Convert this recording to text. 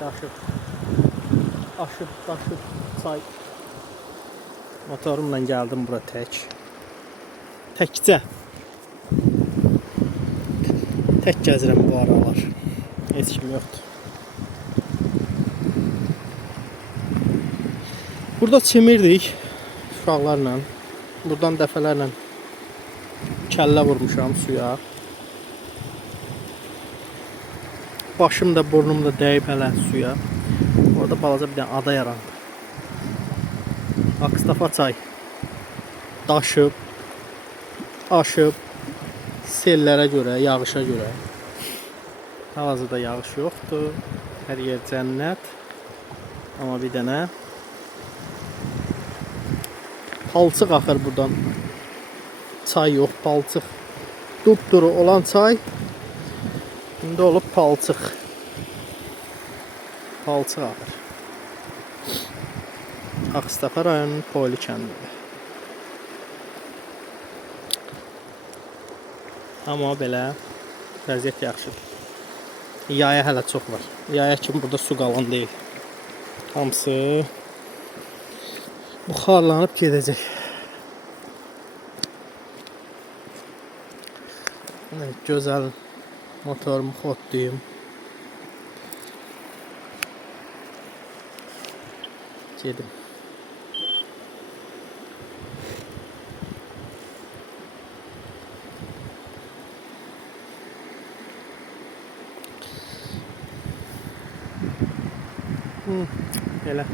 Daşıb çay. Motorumla gəldim bura təkcə. Tək gəzirəm bu aralar. Heç kim yoxdur. Burada çimirdik uşaqlarla. Buradan dəfələrlə kəllə vurmuşam suya. Başım da burnum da dəyib hələ suya. Orada balaca bir dənə ada yarandı. Akstafa çay daşıb, aşıb sellərə görə, yağışa görə. Hal-hazırda yağış yoxdur. Hər yer cənnət. Amma bir dənə palçıq axır buradan. Çay yox, palçıq. Dupduru olan çay indi olub palçıq. Palçıq axır. Akstafa rayonunun Poylu kəndində. Amma belə vəziyyət yaxşıdır. Yaya hələ çox var. Yaya kimi burada su qalan deyil. Hamısı buxarlanıb gedəcək. Gözəl motorumu xotlayım. Gedim. Elə.